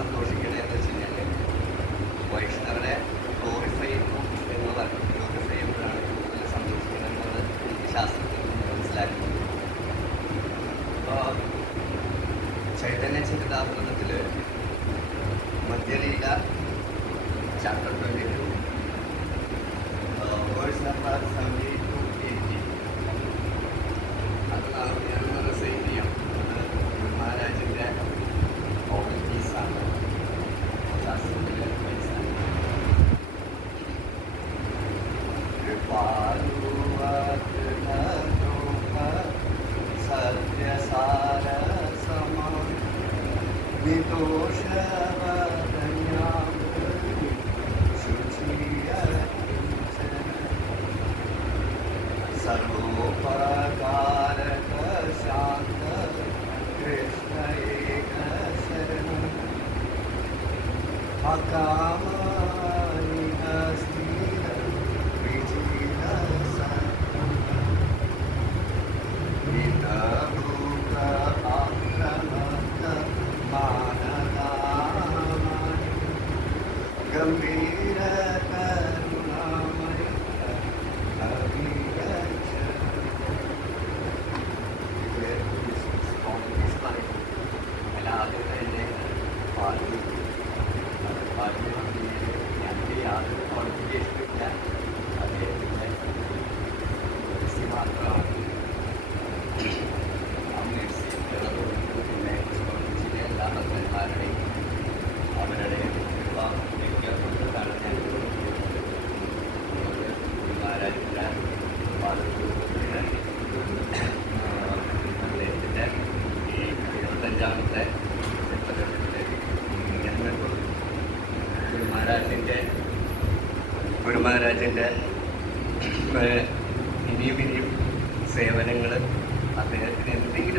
സന്തോഷിക്കണേന്ന് വെച്ച് കഴിഞ്ഞാൽ വൈഷ്ണവരെ ഗ്ലോറിഫൈ ചെയ്യുന്നു എന്നുള്ളതാണ്. ഗ്ലോറിഫൈ ചെയ്യുമ്പോഴാണ് കൂടുതൽ സന്തോഷിക്കണമെന്നത് എനിക്ക് ശാസ്ത്രത്തിൽ നിന്ന് മനസ്സിലാക്കുന്നത്. അപ്പോൾ ചൈതന്യ ചരിതാമൃതത്തിൽ Madhyalila chapter 22 verse number 70 to 80 അത് ഞാനൊന്ന് റിസൈറ്റ് ചെയ്യാം. അത് മഹാരാജിൻ്റെ ഓഫീസാണ് ശാസ്ത്രത്തിലെ സത്യസാര സമ വിദോഷ सर्वोपकारक शांत कृष्ण एक शरणं अकामनिह स्थिर विजित सत्वं नितभूत आक्रमत मानदामणि गंभीर ഗുരുമഹാരാജിൻ്റെ ഇനിയും സേവനങ്ങൾ അദ്ദേഹത്തിന് എന്തെങ്കിലും